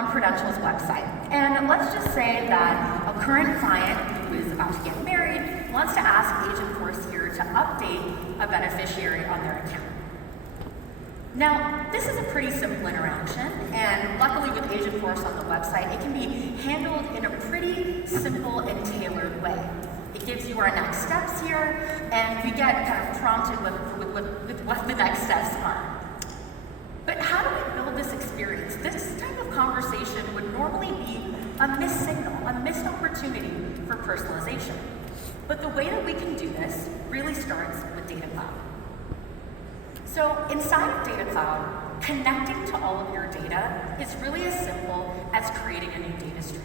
on Prudential's website. And let's just say that a current client who is about to get married wants to ask Agentforce here to update a beneficiary on their account. Now, this is a pretty simple interaction, and luckily with Agentforce on the website, it can be handled in a pretty simple and tailored way. It gives you our next steps here, and we get kind of prompted with what the next steps are. But how do we build this experience? This type of conversation would normally be a missed signal, a missed opportunity for personalization. But the way that we can do this really starts with DataCloud. So inside of DataCloud, connecting to all of your data is really as simple as creating a new data stream.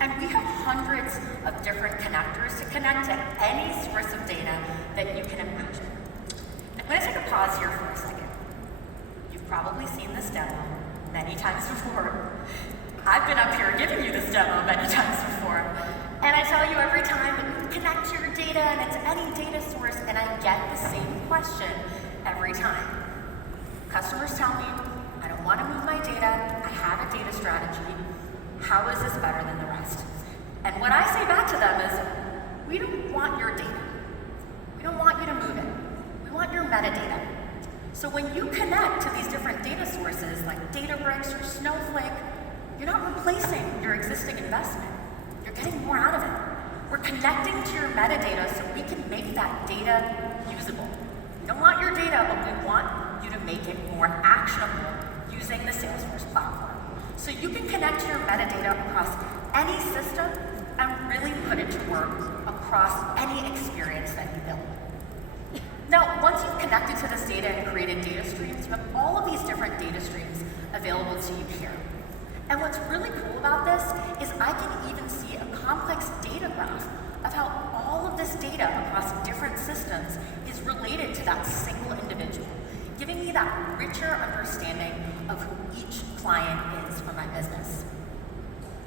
And we have hundreds of different connectors to connect to any source of data that you can imagine. I'm going to take a pause here for a second. You've probably seen this demo many times before. I've been up here giving you this demo many times before. And I tell you every time that we connect to your data and it's any data source, and I get the same question every time. Customers tell me, I don't want to move my data, I have a data strategy. How is this better than the rest? And what I say back to them is, we don't want your data. We don't want you to move it. We want your metadata. So when you connect to these different data sources like Databricks or Snowflake, you're not replacing your existing investment. You're getting more out of it. We're connecting to your metadata so we can make that data usable. We don't want your data, but we want you to make it more actionable using the Salesforce platform. So you can connect your metadata across any system and really put it to work across any experience that you build. Now, once you've connected to this data and created data streams, you have all of these different data streams available to you here. And what's really cool about this is I can even see a complex data graph of how all of this data across different systems is related to that single individual, giving me that richer understanding of who each client is for my business.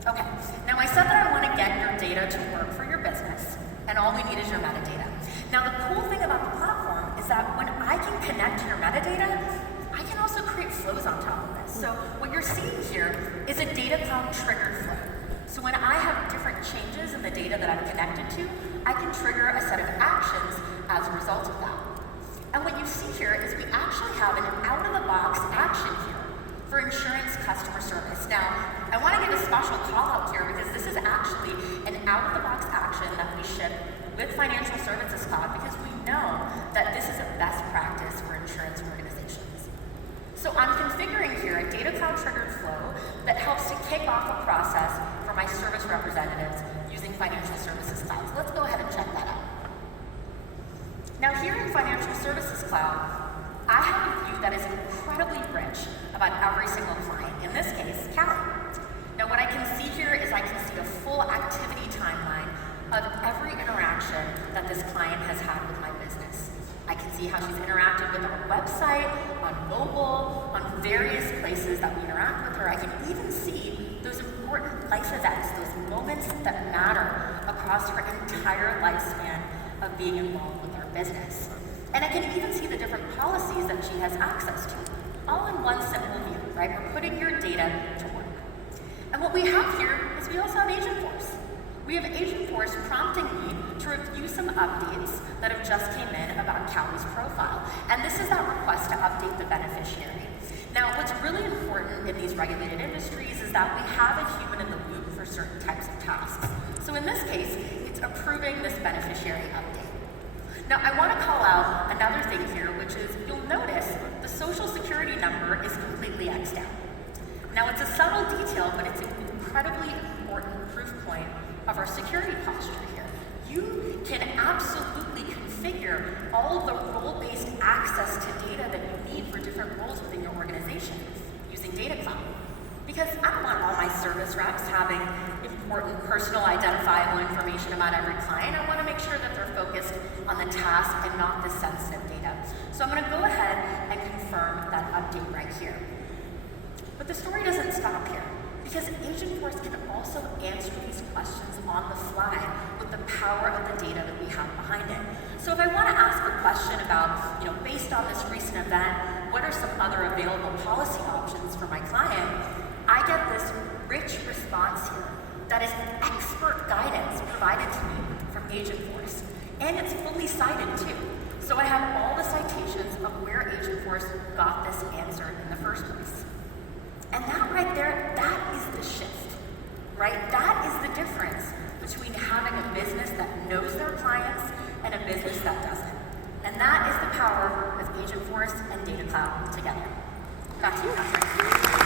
Okay, now I said that I want to get your data to work for your business, and all we need is your metadata. Now the cool thing about the platform is that when I can connect to your metadata, I can also create flows on top of this. So what you're seeing here is a DataCloud triggered flow. So when I have different changes in the data that I'm connected to, I can trigger a set of actions as a result of that. And what you see here is we actually have an out-of-the-box action here for insurance customer service. Now, I want to give a special call out here because this is actually an out-of-the-box action that we ship with Financial Services Cloud because we know that this is a best practice for insurance organizations. So I'm configuring here a DataCloud triggered flow that helps to kick off a process for my service representatives using Financial Services Cloud. So let's go ahead and check that out. Now here in Financial Services Cloud, I have a view that is incredibly rich about every single client, in this case, Callie. Now what I can see here is I can see a full activity timeline of every interaction that this client has had with my business. I can see how she's interacted with our website, on mobile, on various places that we interact with her. I can even see those important life events, those moments that matter across her entire lifespan of being involved with our business. And I can even see the different policies that she has access to, all in one simple view, right? We're putting your data to work. And what we have here is we also have Agentforce. We have Agentforce prompting me to review some updates that have just came in about Callie's profile. And this is that request to update the beneficiary. Now, what's really important in these regulated industries is that we have a human in the loop for certain types of tasks. So in this case, it's approving this beneficiary update. Now, I want to call out another thing here, which is you'll notice the social security number is completely X'd out. Now, it's a subtle detail, but it's an incredibly important proof point of our security posture here. You can absolutely configure all of the role-based access to data that you need for different roles within your organization using DataCloud. Because I don't want all my service reps having important personal identifiable information about every client. I want to make sure that they're focused on the task and not the sensitive data. So I'm going to go ahead and confirm that update right here. But the story doesn't stop here, because Agentforce can also answer these questions on the fly with the power of the data that we have behind it. So if I want to ask a question about, based on this recent event, what are some other available policy options for my client? I get this That is expert guidance provided to me from Agentforce, and it's fully cited too. So I have all the citations of where Agentforce got this answer in the first place. And that right there, that is the shift, right? That is the difference between having a business that knows their clients and a business that doesn't. And that is the power of Agentforce and DataCloud together. Back to you, Patrick.